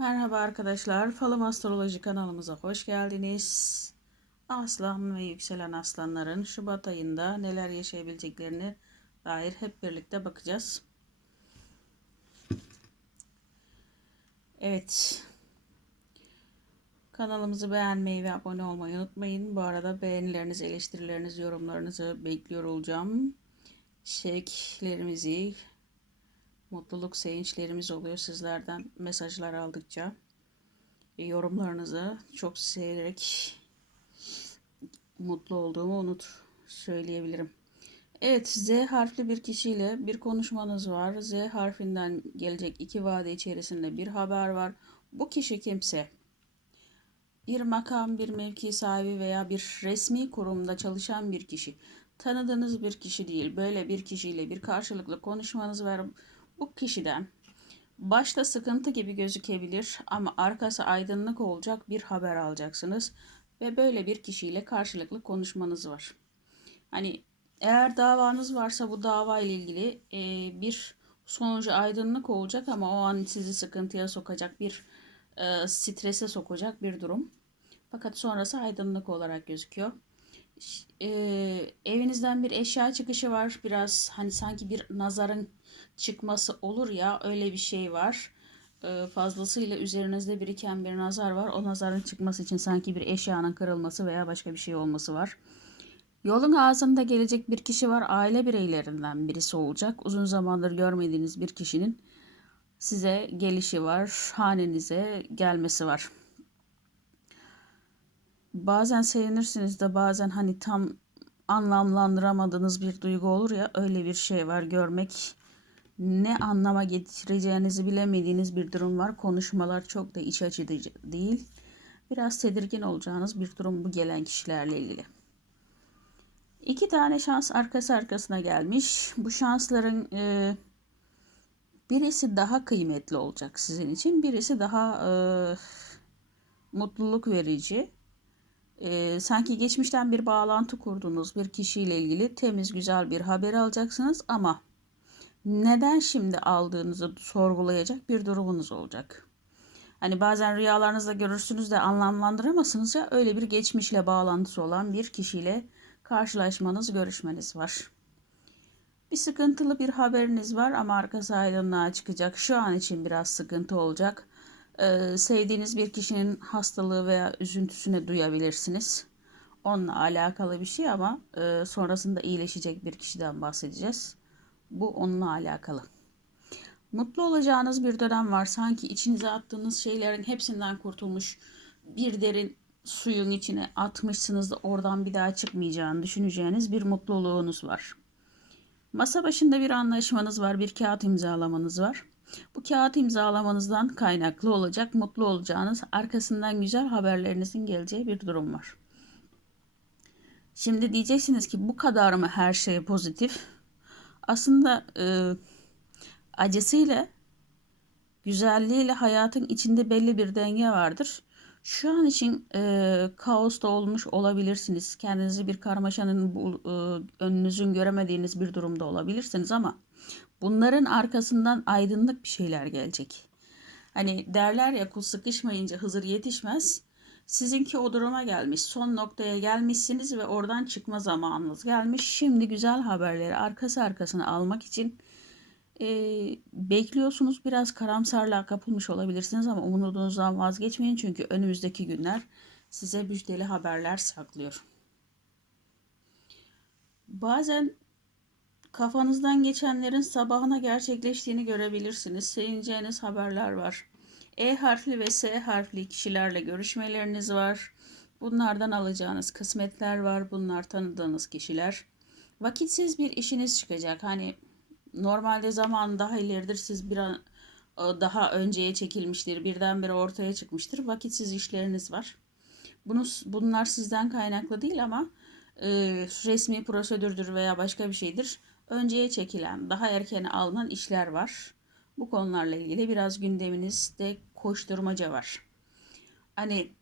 Merhaba arkadaşlar. Falım Astroloji kanalımıza hoş geldiniz. Aslan ve yükselen aslanların Şubat ayında neler yaşayabileceklerini dair hep birlikte bakacağız. Evet. Kanalımızı beğenmeyi ve abone olmayı unutmayın. Bu arada beğenileriniz, eleştirileriniz, yorumlarınızı bekliyor olacağım. Şevklerimizi, mutluluk sevinçlerimiz oluyor sizlerden mesajlar aldıkça. E, yorumlarınızı çok severek mutlu olduğumu unut söyleyebilirim. Evet Z harfli bir kişiyle bir konuşmanız var. Z harfinden gelecek iki vade içerisinde bir haber var. Bu kişi kimse bir makam, bir mevki sahibi veya bir resmi kurumda çalışan bir kişi. Tanıdığınız bir kişi değil. Böyle bir kişiyle bir karşılıklı konuşmanız var bu kişiden başta sıkıntı gibi gözükebilir ama arkası aydınlık olacak bir haber alacaksınız ve böyle bir kişiyle karşılıklı konuşmanız var. Hani eğer davanız varsa bu dava ile ilgili e, bir sonucu aydınlık olacak ama o an sizi sıkıntıya sokacak bir e, strese sokacak bir durum. Fakat sonrası aydınlık olarak gözüküyor. E, evinizden bir eşya çıkışı var. Biraz hani sanki bir nazarın çıkması olur ya öyle bir şey var. Ee, fazlasıyla üzerinizde biriken bir nazar var. O nazarın çıkması için sanki bir eşyanın kırılması veya başka bir şey olması var. Yolun ağzında gelecek bir kişi var. Aile bireylerinden birisi olacak. Uzun zamandır görmediğiniz bir kişinin size gelişi var. Hanenize gelmesi var. Bazen sevinirsiniz de bazen hani tam anlamlandıramadığınız bir duygu olur ya öyle bir şey var görmek ne anlama getireceğinizi bilemediğiniz bir durum var. Konuşmalar çok da iç açıcı değil. Biraz tedirgin olacağınız bir durum bu gelen kişilerle ilgili. İki tane şans arkası arkasına gelmiş. Bu şansların e, birisi daha kıymetli olacak sizin için. Birisi daha e, mutluluk verici. E, sanki geçmişten bir bağlantı kurduğunuz bir kişiyle ilgili temiz güzel bir haber alacaksınız ama neden şimdi aldığınızı sorgulayacak bir durumunuz olacak. Hani bazen rüyalarınızda görürsünüz de anlamlandıramazsınız ya öyle bir geçmişle bağlantısı olan bir kişiyle karşılaşmanız, görüşmeniz var. Bir sıkıntılı bir haberiniz var ama arkası aydınlığa çıkacak. Şu an için biraz sıkıntı olacak. Ee, sevdiğiniz bir kişinin hastalığı veya üzüntüsüne duyabilirsiniz. Onunla alakalı bir şey ama e, sonrasında iyileşecek bir kişiden bahsedeceğiz. Bu onunla alakalı. Mutlu olacağınız bir dönem var. Sanki içinize attığınız şeylerin hepsinden kurtulmuş bir derin suyun içine atmışsınız da oradan bir daha çıkmayacağını düşüneceğiniz bir mutluluğunuz var. Masa başında bir anlaşmanız var, bir kağıt imzalamanız var. Bu kağıt imzalamanızdan kaynaklı olacak, mutlu olacağınız, arkasından güzel haberlerinizin geleceği bir durum var. Şimdi diyeceksiniz ki bu kadar mı her şey pozitif? aslında e, acısıyla güzelliğiyle hayatın içinde belli bir denge vardır. Şu an için e, kaosta olmuş olabilirsiniz. Kendinizi bir karmaşanın bu, e, önünüzün göremediğiniz bir durumda olabilirsiniz ama bunların arkasından aydınlık bir şeyler gelecek. Hani derler ya kul sıkışmayınca Hızır yetişmez. Sizinki o duruma gelmiş. Son noktaya gelmişsiniz ve oradan çıkma zamanınız gelmiş. Şimdi güzel haberleri arkası arkasına almak için e, bekliyorsunuz. Biraz karamsarlığa kapılmış olabilirsiniz ama umudunuzdan vazgeçmeyin. Çünkü önümüzdeki günler size müjdeli haberler saklıyor. Bazen kafanızdan geçenlerin sabahına gerçekleştiğini görebilirsiniz. Sevineceğiniz haberler var. E harfli ve S harfli kişilerle görüşmeleriniz var. Bunlardan alacağınız kısmetler var. Bunlar tanıdığınız kişiler. Vakitsiz bir işiniz çıkacak. Hani normalde zaman daha ileridir. Siz bir an e, daha önceye çekilmiştir. Birdenbire ortaya çıkmıştır. Vakitsiz işleriniz var. Bunu, bunlar sizden kaynaklı değil ama e, resmi prosedürdür veya başka bir şeydir. Önceye çekilen, daha erken alınan işler var. Bu konularla ilgili biraz gündeminizde koşturmaca var. Hani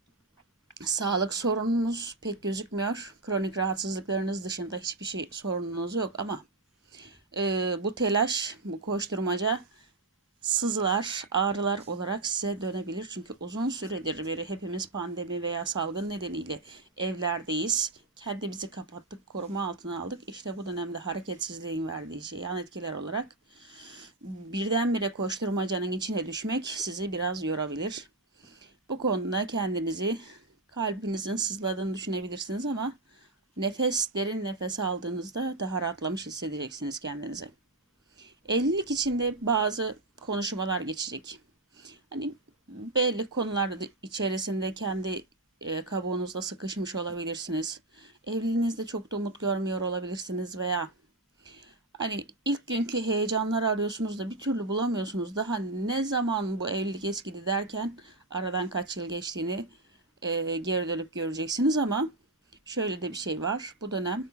sağlık sorununuz pek gözükmüyor. Kronik rahatsızlıklarınız dışında hiçbir şey sorununuz yok ama e, bu telaş, bu koşturmaca sızılar, ağrılar olarak size dönebilir. Çünkü uzun süredir beri hepimiz pandemi veya salgın nedeniyle evlerdeyiz. Kendimizi kapattık, koruma altına aldık. İşte bu dönemde hareketsizliğin verdiği şey yan etkiler olarak birdenbire koşturmacanın içine düşmek sizi biraz yorabilir. Bu konuda kendinizi kalbinizin sızladığını düşünebilirsiniz ama nefes, derin nefes aldığınızda daha rahatlamış hissedeceksiniz kendinizi. Evlilik içinde bazı konuşmalar geçecek. Hani belli konularda içerisinde kendi e, kabuğunuzda sıkışmış olabilirsiniz. Evliliğinizde çok da umut görmüyor olabilirsiniz veya hani ilk günkü heyecanları arıyorsunuz da bir türlü bulamıyorsunuz da hani ne zaman bu evlilik eskidi derken aradan kaç yıl geçtiğini e, geri dönüp göreceksiniz ama şöyle de bir şey var. Bu dönem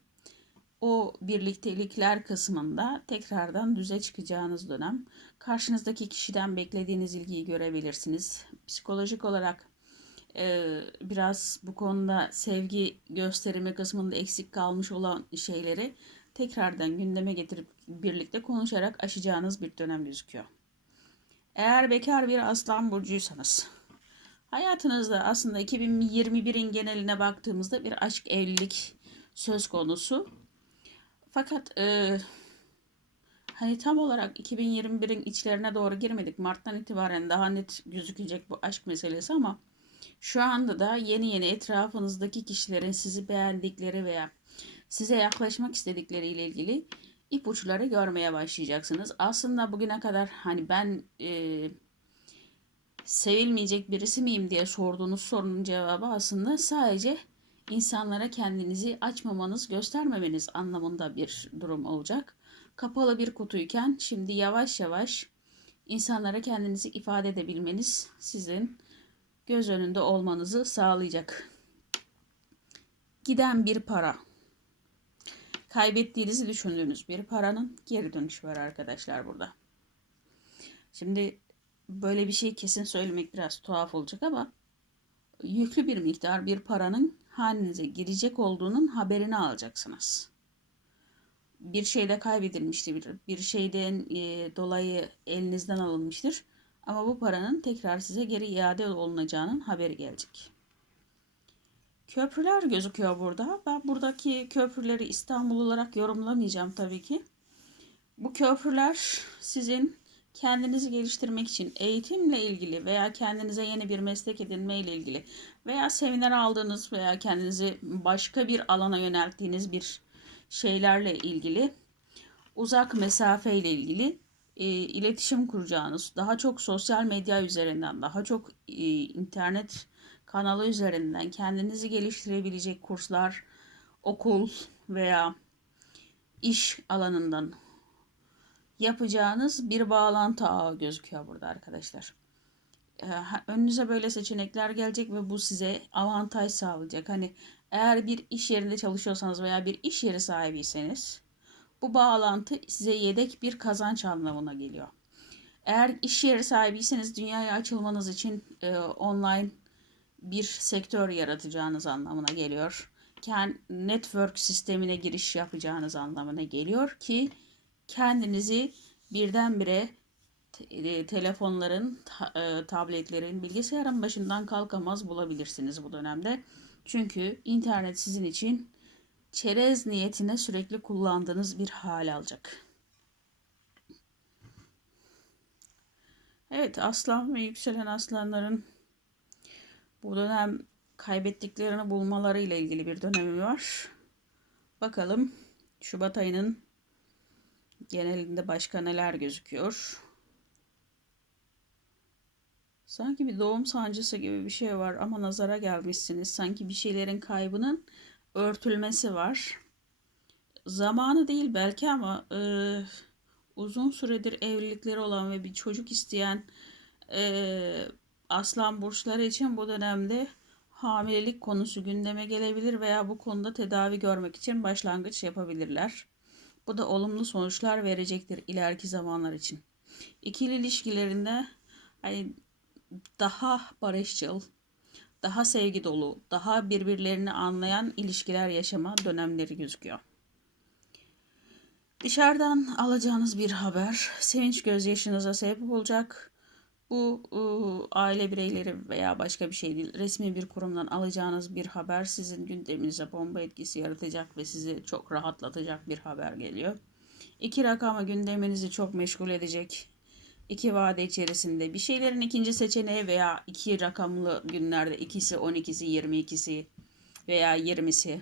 o birliktelikler kısmında tekrardan düze çıkacağınız dönem. Karşınızdaki kişiden beklediğiniz ilgiyi görebilirsiniz. Psikolojik olarak e, biraz bu konuda sevgi gösterimi kısmında eksik kalmış olan şeyleri tekrardan gündeme getirip birlikte konuşarak aşacağınız bir dönem gözüküyor. Eğer bekar bir aslan burcuysanız hayatınızda aslında 2021'in geneline baktığımızda bir aşk evlilik söz konusu. Fakat e, hani tam olarak 2021'in içlerine doğru girmedik. Mart'tan itibaren daha net gözükecek bu aşk meselesi ama şu anda da yeni yeni etrafınızdaki kişilerin sizi beğendikleri veya size yaklaşmak istedikleriyle ilgili ipuçları görmeye başlayacaksınız. Aslında bugüne kadar hani ben e, sevilmeyecek birisi miyim diye sorduğunuz sorunun cevabı aslında sadece insanlara kendinizi açmamanız, göstermemeniz anlamında bir durum olacak. Kapalı bir kutuyken şimdi yavaş yavaş insanlara kendinizi ifade edebilmeniz sizin göz önünde olmanızı sağlayacak. Giden bir para. Kaybettiğinizi düşündüğünüz bir paranın geri dönüşü var arkadaşlar burada. Şimdi böyle bir şey kesin söylemek biraz tuhaf olacak ama yüklü bir miktar bir paranın hanenize girecek olduğunun haberini alacaksınız. Bir şeyde kaybedilmiştir, bir şeyden e, dolayı elinizden alınmıştır. Ama bu paranın tekrar size geri iade olunacağının haberi gelecek. Köprüler gözüküyor burada. Ben buradaki köprüleri İstanbul olarak yorumlamayacağım tabii ki. Bu köprüler sizin kendinizi geliştirmek için eğitimle ilgili veya kendinize yeni bir meslek edinme ile ilgili veya seminer aldığınız veya kendinizi başka bir alana yönelttiğiniz bir şeylerle ilgili uzak mesafe ile ilgili e, iletişim kuracağınız, daha çok sosyal medya üzerinden, daha çok e, internet kanalı üzerinden kendinizi geliştirebilecek kurslar, okul veya iş alanından yapacağınız bir bağlantı ağı gözüküyor burada arkadaşlar. Ee, önünüze böyle seçenekler gelecek ve bu size avantaj sağlayacak. Hani eğer bir iş yerinde çalışıyorsanız veya bir iş yeri sahibiyseniz bu bağlantı size yedek bir kazanç anlamına geliyor. Eğer iş yeri sahibiyseniz dünyaya açılmanız için e, online bir sektör yaratacağınız anlamına geliyor. Network sistemine giriş yapacağınız anlamına geliyor ki kendinizi birdenbire te- telefonların, ta- e, tabletlerin, bilgisayarın başından kalkamaz bulabilirsiniz bu dönemde. Çünkü internet sizin için çerez niyetine sürekli kullandığınız bir hal alacak. Evet, aslan ve yükselen aslanların bu dönem kaybettiklerini bulmaları ile ilgili bir dönemi var. Bakalım Şubat ayının genelinde başka neler gözüküyor. Sanki bir doğum sancısı gibi bir şey var ama nazara gelmişsiniz. Sanki bir şeylerin kaybının örtülmesi var. Zamanı değil belki ama e, uzun süredir evlilikleri olan ve bir çocuk isteyen e, aslan burçları için bu dönemde hamilelik konusu gündeme gelebilir veya bu konuda tedavi görmek için başlangıç yapabilirler. Bu da olumlu sonuçlar verecektir ileriki zamanlar için. İkili ilişkilerinde hani daha barışçıl, daha sevgi dolu, daha birbirlerini anlayan ilişkiler yaşama dönemleri gözüküyor. Dışarıdan alacağınız bir haber sevinç gözyaşınıza sebep olacak. Bu e, aile bireyleri veya başka bir şey değil. Resmi bir kurumdan alacağınız bir haber sizin gündeminize bomba etkisi yaratacak ve sizi çok rahatlatacak bir haber geliyor. İki rakamı gündeminizi çok meşgul edecek. İki vade içerisinde bir şeylerin ikinci seçeneği veya iki rakamlı günlerde ikisi 12'si 22'si veya 20'si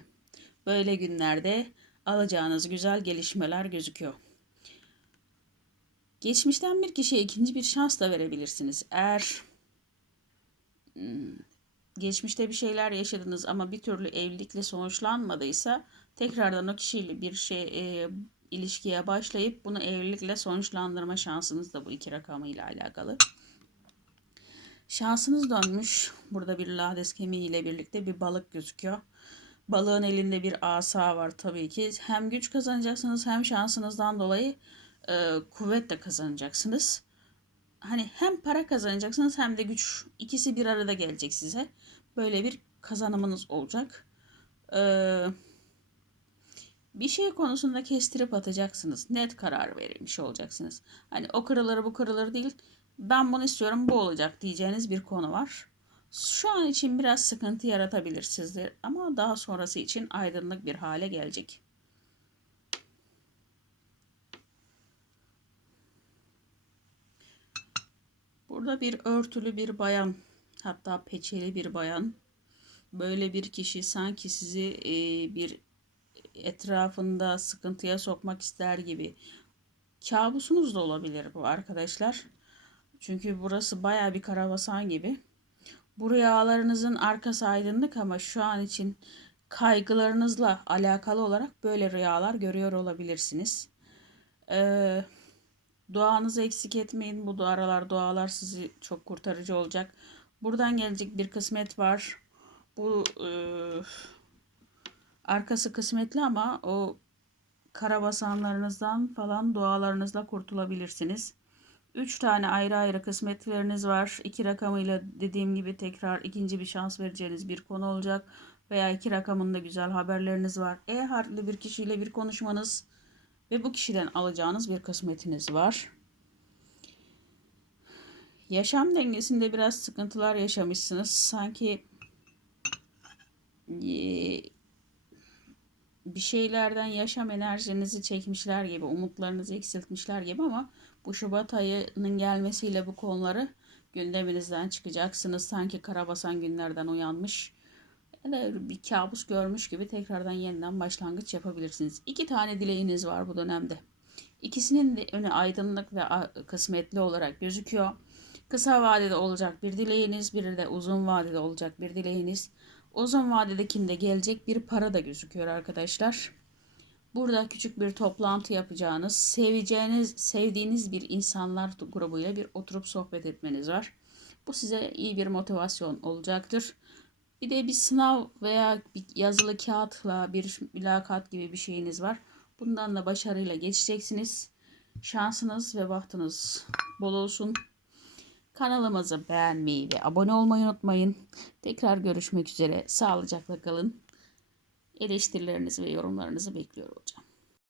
böyle günlerde alacağınız güzel gelişmeler gözüküyor. Geçmişten bir kişiye ikinci bir şans da verebilirsiniz. Eğer hmm, geçmişte bir şeyler yaşadınız ama bir türlü evlilikle sonuçlanmadıysa tekrardan o kişiyle bir şey e, ilişkiye başlayıp bunu evlilikle sonuçlandırma şansınız da bu iki rakamıyla alakalı. Şansınız dönmüş. Burada bir lades kemiği ile birlikte bir balık gözüküyor. Balığın elinde bir asa var tabii ki. Hem güç kazanacaksınız hem şansınızdan dolayı e, kuvvet de kazanacaksınız. Hani hem para kazanacaksınız hem de güç. İkisi bir arada gelecek size. Böyle bir kazanımınız olacak. Ee, bir şey konusunda kestirip atacaksınız. Net karar verilmiş olacaksınız. Hani o kırılır bu kırılır değil. Ben bunu istiyorum bu olacak diyeceğiniz bir konu var. Şu an için biraz sıkıntı yaratabilir sizde ama daha sonrası için aydınlık bir hale gelecek. Burada bir örtülü bir bayan hatta peçeli bir bayan böyle bir kişi sanki sizi bir etrafında sıkıntıya sokmak ister gibi kabusunuz da olabilir bu arkadaşlar. Çünkü burası baya bir karabasan gibi. Bu rüyalarınızın arkası aydınlık ama şu an için kaygılarınızla alakalı olarak böyle rüyalar görüyor olabilirsiniz. Ee, duanızı eksik etmeyin. Bu aralar dualar sizi çok kurtarıcı olacak. Buradan gelecek bir kısmet var. Bu e, arkası kısmetli ama o karabasanlarınızdan falan dualarınızla kurtulabilirsiniz. 3 tane ayrı ayrı kısmetleriniz var. 2 rakamıyla dediğim gibi tekrar ikinci bir şans vereceğiniz bir konu olacak. Veya 2 rakamında güzel haberleriniz var. E harfli bir kişiyle bir konuşmanız ve bu kişiden alacağınız bir kısmetiniz var. Yaşam dengesinde biraz sıkıntılar yaşamışsınız. Sanki bir şeylerden yaşam enerjinizi çekmişler gibi, umutlarınızı eksiltmişler gibi ama bu Şubat ayının gelmesiyle bu konuları gündeminizden çıkacaksınız. Sanki karabasan günlerden uyanmış ya da bir kabus görmüş gibi tekrardan yeniden başlangıç yapabilirsiniz. İki tane dileğiniz var bu dönemde. İkisinin de önü aydınlık ve kısmetli olarak gözüküyor. Kısa vadede olacak bir dileğiniz, biri de uzun vadede olacak bir dileğiniz. Uzun vadedekinde gelecek bir para da gözüküyor arkadaşlar. Burada küçük bir toplantı yapacağınız, seveceğiniz, sevdiğiniz bir insanlar grubuyla bir oturup sohbet etmeniz var. Bu size iyi bir motivasyon olacaktır. Bir de bir sınav veya bir yazılı kağıtla bir mülakat gibi bir şeyiniz var. Bundan da başarıyla geçeceksiniz. Şansınız ve bahtınız bol olsun. Kanalımızı beğenmeyi ve abone olmayı unutmayın. Tekrar görüşmek üzere. Sağlıcakla kalın. Eleştirilerinizi ve yorumlarınızı bekliyor olacağım.